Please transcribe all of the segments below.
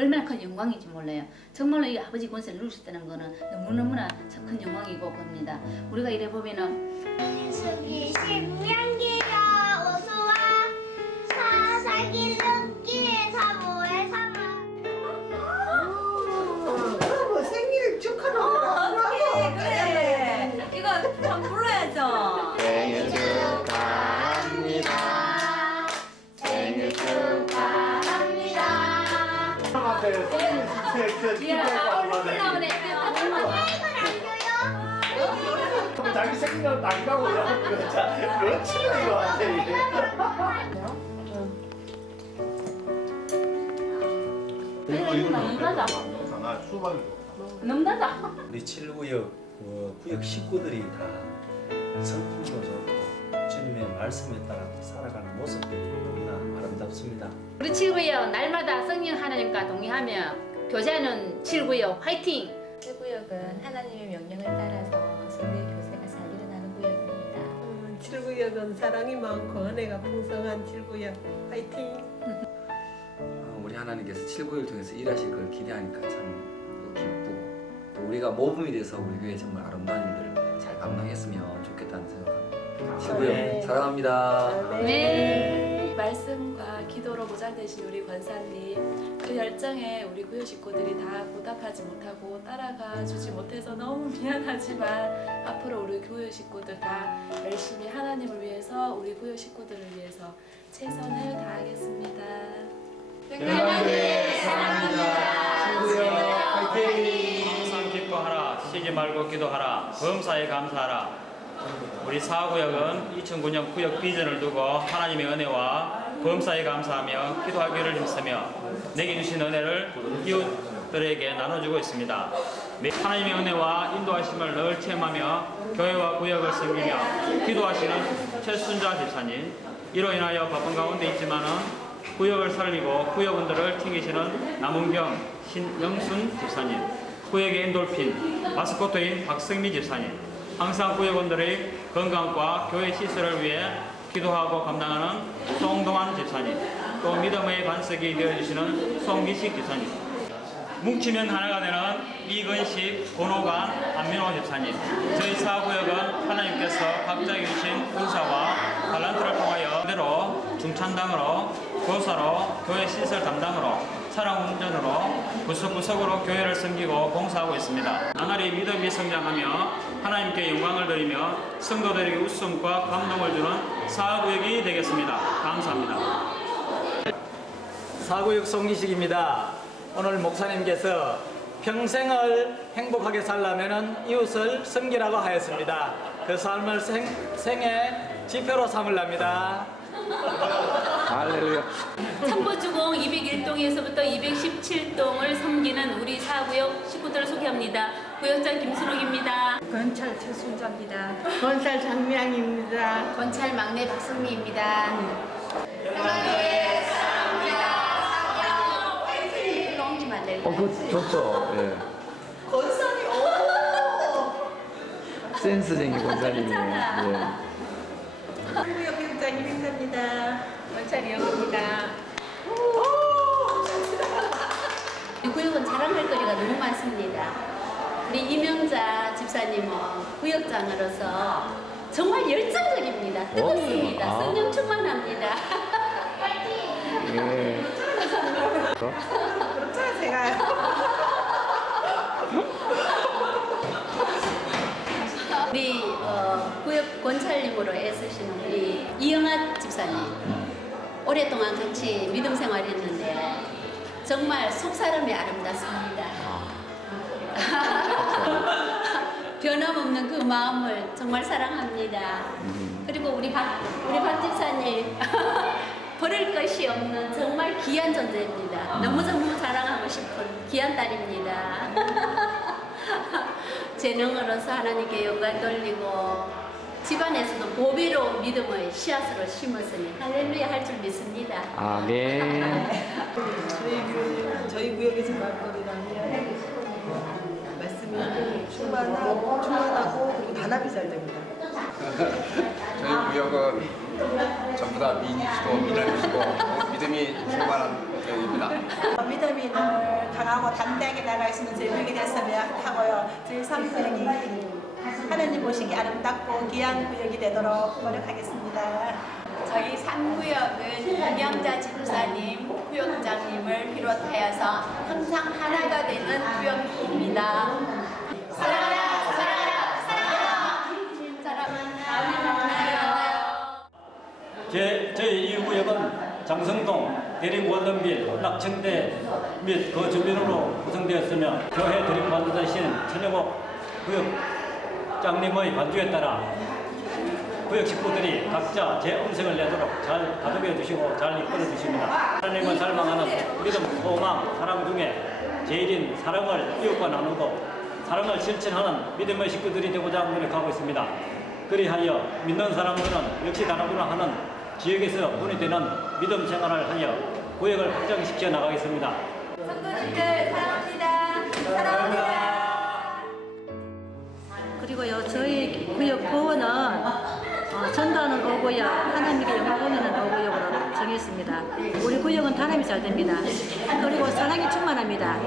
얼마나 큰 영광인지 몰라요. 정말로 이 아버지 권세를 누리셨다는 거는 너무너무나 큰 영광이고 겁니다. 우리가 이래 보면은 신명기야 어서와 사사기 생일은 아니라고 그러고 자 그거 치는 거 같아 이게 이거 이거. 나 수박이 넘나다. 우리 7구역 어, 구역 식구들이 다 성품도 좋고 주님의 말씀에 따라 살아가는 모습들이 너무나 아름답습니다. 우리 칠구역 날마다 성령 하나님과 동의하며 교자는 칠구역 화이팅. 7구역은 하나님의 명령을 따라서 칠구역은 사랑이 많고 은혜가 풍성한 칠구역 파이팅. 어, 우리 하나님께서 7구를 통해서 일하실 걸 기대하니까 참 기쁘고 또 우리가 모범이 돼서 우리 교회 정말 아름다운 일들을 잘 감당했으면 좋겠다는 생각합니다. 7구역 네. 사랑합니다. 네. 말씀 과 기도로 보장되신 우리 권사님 그 열정에 우리 구요 식구들이 다 보답하지 못하고 따라가 주지 못해서 너무 미안하지만 앞으로 우리 구요 식구들 다 열심히 하나님을 위해서 우리 구요 식구들을 위해서 최선을 다하겠습니다. 항상 기뻐하라. 쉬지 말고 기도하라. 범사에 감사하라 우리 사구역은 2009년 구역 비전을 두고 하나님의 은혜와 범사에 감사하며 기도하기를 힘쓰며 내게 주신 은혜를 이웃들에게 나눠주고 있습니다. 하나님의 은혜와 인도하심을 늘 체험하며 교회와 구역을 섬기며 기도하시는 최순자 집사님 이로 인하여 바쁜 가운데 있지만은 구역을 살리고 구역원들을 튕기시는 남은경 신영순 집사님, 구역의 엔돌핀 마스코트인 박성미 집사님, 항상 구역원들의 건강과 교회 시설을 위해 기도하고 감당하는 송동환 집사님, 또 믿음의 반석이 되어주시는 송기식 집사님, 뭉치면 하나가 되는 이근식, 권호관, 안민호 집사님. 저희 사구역은 하나님께서 각자에게 주신 은사와 달란트를 통하여 그대로 중찬당으로, 교사로, 교회 시설 담당으로, 차량 운전으로, 구석구석으로 교회를 섬기고 봉사하고 있습니다. 나날이 믿음이 성장하며 하나님께 영광을 드리며 성도들에게 웃음과 감동을 주는 사구역이 되겠습니다. 감사합니다. 사구역 송기식입니다. 오늘 목사님께서 평생을 행복하게 살려면 이웃을 섬기라고 하였습니다. 그 삶을 생, 생의 지표로 삼으랍니다. 할렐루야. 참고주공 201동에서부터 217동을 섬기는 우리 사구역 식구들을 소개합니다. 구역장 김순옥입니다. 건찰 최순자입니다. 건설 장미양입니다 건찰 막내 박성미입니다. 롱기만 낼 어, 그거 좋죠. 예. 건설이 오. 센스쟁이 권사님이에요. 예. 교육장님 행사입니다. 건찰이 여기입니다. 우리 구역은 자랑할 거리가 너무 많습니다. 우리 이명자 집사님은 구역장으로서 정말 열정적입니다. 뜨겁습니다. 아. 성령 충만합니다. 예. 그렇죠 제가요. 우리 어, 구역 권찰님으로 애쓰시는 이영아 집사님 오랫동안 같이 믿음 생활했는데 정말 속사람이 아름답습니다. 변함없는 그 마음을 정말 사랑합니다. 그리고 우리 박 우리 박 집사님 버릴 것이 없는 정말 귀한 존재입니다. 너무 너무 자랑하고 싶은 귀한 딸입니다. 재능으로서 하나님께 영광 돌리고 집안에서도 보배로 믿음의 씨앗으로 심었으니 할렐루야 할 줄 믿습니다. 아멘. 저희 교육 저희 구역에서 말거리라면 말씀이 충만하고 충만하고 그리고 단합이 잘 됩니다. 저희 구역은 전부 다 미니시고 미남이시고 믿음이 충만한. 믿음이 늘 강하고 담대하게 나갈 수 있는 구역이 됐으면 하고요. 저희 삼구역이 하나님 보시기 아름답고 귀한 구역이 되도록 노력하겠습니다. 저희 3구역은 이명자 집사님, 구역장님을 비롯하여서 항상 하나가 되는 구역입니다. 사랑하라, 사랑하라, 사랑하라! 사랑하라. 제, 저희 이 구역은 장성동, 대림 원룸빌, 낙천대 및 그 주변으로 구성되었으며 교회 드림받으신 천여복 구역 장님의 반주에 따라 구역 식구들이 각자 제 음색을 내도록 잘 다독여 주시고 잘 이끌어 주십니다. 하나님을 살망하는 믿음, 소망, 사랑 중에 제일인 사랑을 이웃과 나누고 사랑을 실천하는 믿음의 식구들이 되고자 노력하고 있습니다. 그리하여 믿는 사람들은 역시 다르구나 하는 지역에서 분리되는 믿음 생활을 하여 구역을 확장시켜 나가겠습니다. 성도님들 사랑합니다. 사랑합니다. 그리고요 저희 구역 보호는 어, 전도하는 5구역 하나님께 영광 올리는 5구역으로 정했습니다. 우리 구역은 단합이 잘 됩니다. 그리고 사랑이 충만합니다.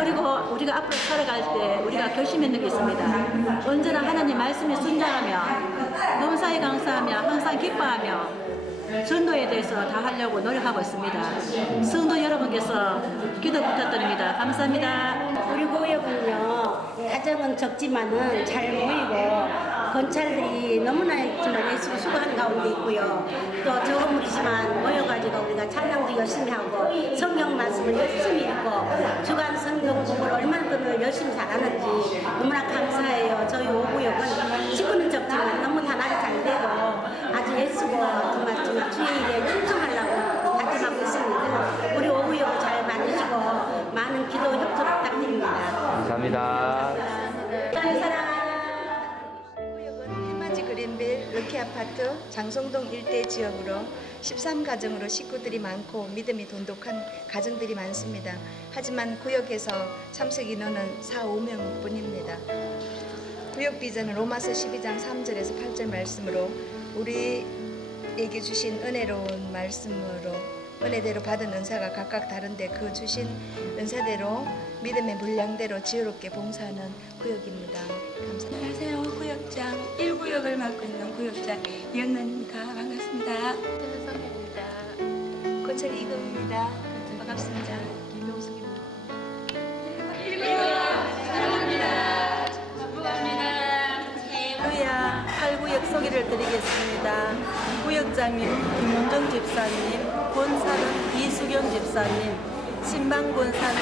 그리고 우리가 앞으로 살아갈 때 우리가 결심했는 게 있습니다. 언제나 하나님 말씀에 순종하며 범사에 강사하며 항상 기뻐하며 전도에 대해서 다 하려고 노력하고 있습니다. 성도 여러분께서 기도 부탁드립니다. 감사합니다. 우리 구역은요 가정은 적지만은 잘 모이고 건찰들이 너무나 있지만 열심히 수고하는 가운데 있고요 또 적은 무리지만 모여가지고 우리가 찬양도 열심히 하고 성경 말씀을 열심히 읽고 주간 성경 공부를 얼마나 더 열심히 잘하는지 너무나 감사해요 저희 오구역은 식구는 적지만 너무 단합이 잘 되고 애쓰고 정말 정말 주의 일에 충성하려고 다짐하고 있습니다 우리 오구역을 잘 만드시고 많은 기도 협조 부탁드립니다. 감사합니다. 해맞이 그린빌 럭키 아파트 장성동 일대 지역으로 13가정으로 식구들이 많고 믿음이 돈독한 가정들이 많습니다. 하지만 구역에서 참석 인원은 4, 5명 뿐입니다. 구역 비전은 로마서 12장 3절에서 8절 말씀으로 우리에게 주신 은혜로운 말씀으로 은혜대로 받은 은사가 각각 다른데 그 주신 은사대로 믿음의 분량대로 지혜롭게 봉사하는 구역입니다. 감사합니다. 안녕하세요. 구역장 1구역을 맡고 있는 구역장 이영란입니다. 반갑습니다. 선생입니다. 고철 이금입니다. 반갑습니다. 8구역 소개를 드리겠습니다. 구역장님 김문정 집사님, 권사는 이수경 집사님, 신방 권사는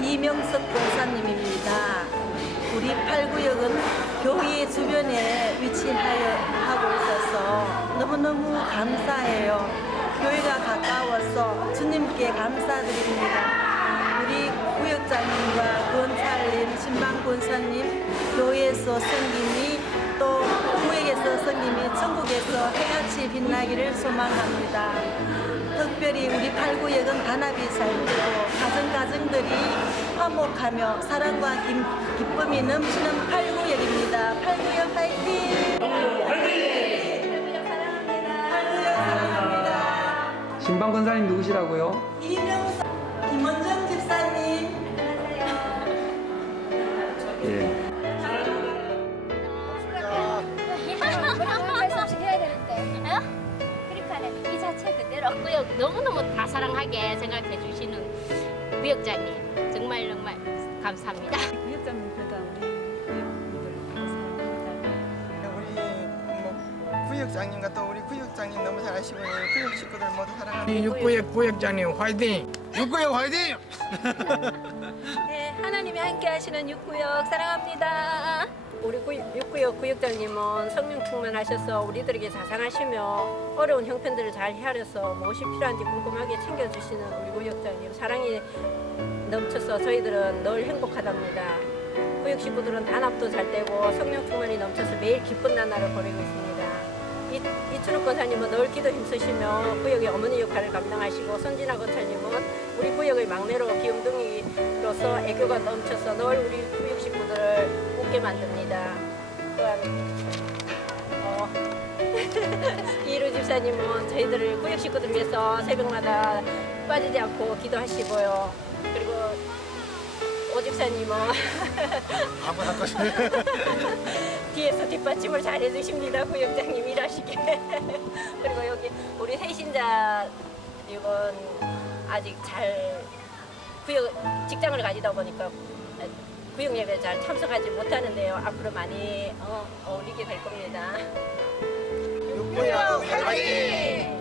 이명석 권사님입니다. 우리 8구역은 교회 주변에 위치하여 하고 있어서 너무너무 감사해요. 교회가 가까워서 주님께 감사드립니다. 우리 구역장님과 권사님, 신방 권사님, 교회에서 성김이 또 구역에서 성김이 천국에서 해같이 빛나기를 소망합니다. 특별히 우리 팔구역은 단합이 잘 되고 가정가정들이 화목하며 사랑과 기, 기쁨이 넘치는 팔구역입니다. 팔구역 파이팅! 팔구역 사랑합니다. 팔구역 사랑합니다. 신방 권사님 누구시라고요? 이명석, 김원정 구역 너무너무 다 사랑하게 생각해 주시는 구역장님 정말 정말 감사합니다. 구역장님보다 우리 구역분들 우리 뭐 구역장님과 또 우리 구역장님 너무 잘하시고 구역 식구들 모두 사랑합니다. 육구역 구역장님 화이팅! 육구역 화이팅! 함께 하시는 육구역 사랑합니다. 우리 구, 육구역 구역장님은 성령 충만하셔서 우리들에게 자상하시며 어려운 형편들을 잘 헤아려서 무엇이 필요한지 궁금하게 챙겨주시는 우리 구역장님 사랑이 넘쳐서 저희들은 늘 행복하답니다. 구역 식구들은 단합도 잘 되고 성령 충만이 넘쳐서 매일 기쁜 나날을 보내고 있습니다. 이, 이춘욱 권사님은 늘 기도 힘쓰시며 구역의 어머니 역할을 감당하시고 선진아 권사님은 우리 구역의 막내로 귀염둥 이로서 애교가 넘쳐서 늘 우리 구역 식구들을 웃게 만듭니다. 또한 어, 이루 집사님은 저희들을 구역 식구들 위해서 새벽마다 빠지지 않고 기도하시고요. 그리고 오 집사님은 한번 할 것이 뒤에서 뒷받침을 잘 해주십니다. 구역장님 일하시게. 그리고 여기 우리 세신자 이건 아직 잘 구역 직장을 가지다 보니까 구역 예배 잘 참석하지 못하는데요. 앞으로 많이 어, 어울리게 될 겁니다. 육구역 화이팅!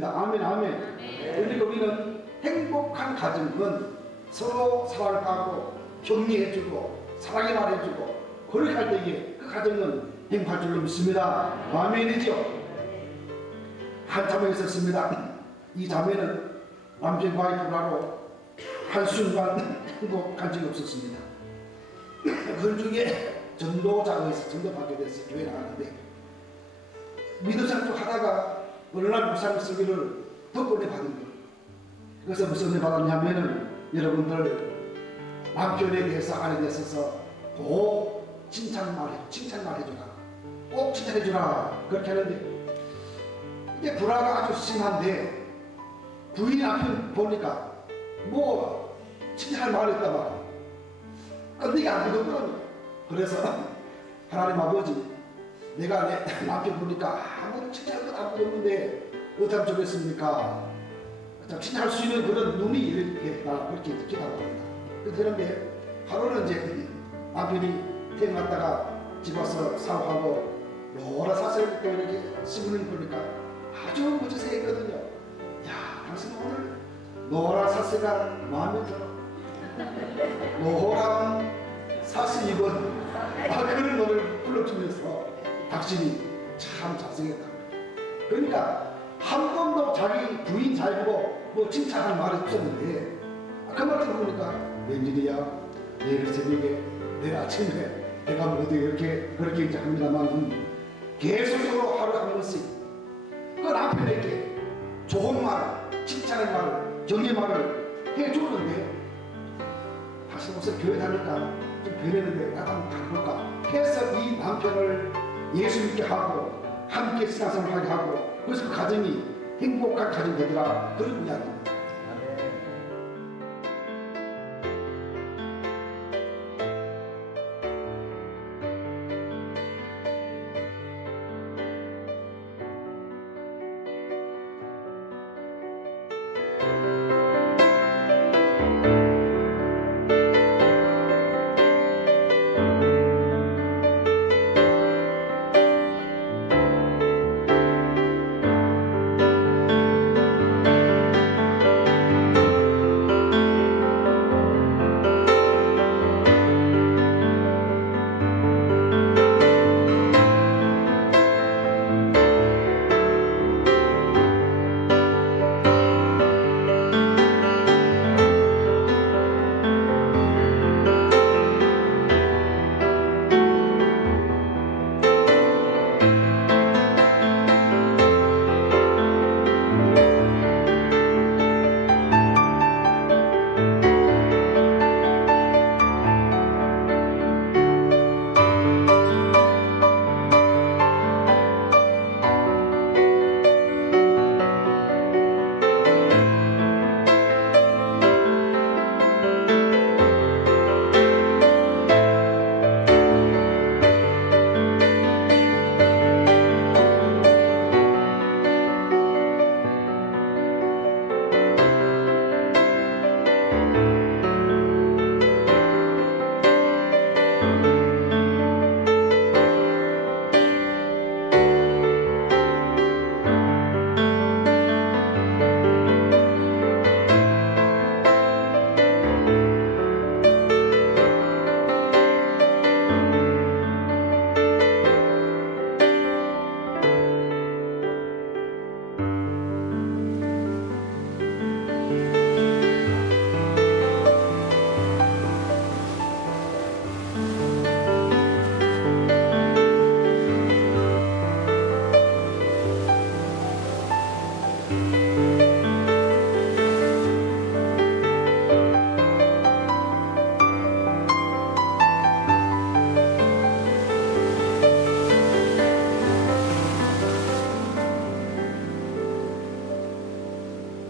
되어집니다. 아멘, 아멘. 그러니까 우리는 행복한 가정은 서로 사랑하고 격려해주고 사랑해 말해주고 그렇게 할 때에 그 가정은 행복할 줄로 믿습니다. 아멘이죠. 한 자매 있었습니다. 이 자매는 남편과의 불화로 한순간 행복한 적이 없었습니다. 그 중에 전도자에서 전도받게 됐어요. 교회 나가는데 믿음상 쪽 하다가 날 무상 쓰기를 덕분에 받은 거예요. 그래서 무슨 일 받았냐면은 여러분들 남편에 대해서 아내에 대해서 꼭 칭찬 말 해, 칭찬 말 해주라. 꼭 칭찬해주라. 그렇게 하는데 이게 불화가 아주 심한데 부인 남편 보니까 뭐 칭찬할 말이 있단 말이야. 근데 이게 안 되더군요. 그래서 하나님 아버지 내가 내 남편 보니까 아무런 칭찬할 것도 안 보였는데 어떻게 좋겠습니까? 참 칭찬할 수 있는 그런 눈이 이렇게 나 그렇게 기도합니다. 그런데 하루는 이제 남편이 태어났다가 집 와서 사업하고 여러 또 이렇게 신문을 보니까 아주 멋진 새거든요. 야, 당신 오늘 노란 사슬가 마음에 들어. 노란 사슬 입은 아, 그런 노래를 불러주면서 당신이 참 잘생겼다. 그러니까 한 번도 자기 부인 잘 보고 뭐 칭찬할 말이 없었는데 아, 그 말을 들어보니까 웬일이야 내일 새벽에 내일 아침에 내가 모두 이렇게 그렇게 이제 합니다만 계속적으로 하루 한 번씩 그 남편에게 좋은 말, 칭찬의 말, 격의 말을 해줬는데 다시 무슨 교회 다니까 좀 변했는데 나도 한번 가볼까 해서 이 남편을 예수 믿게 하고 함께 신앙생활 하게 하고 그래서 그 가정이 행복한 가정이 되더라 그런 이야기입니다.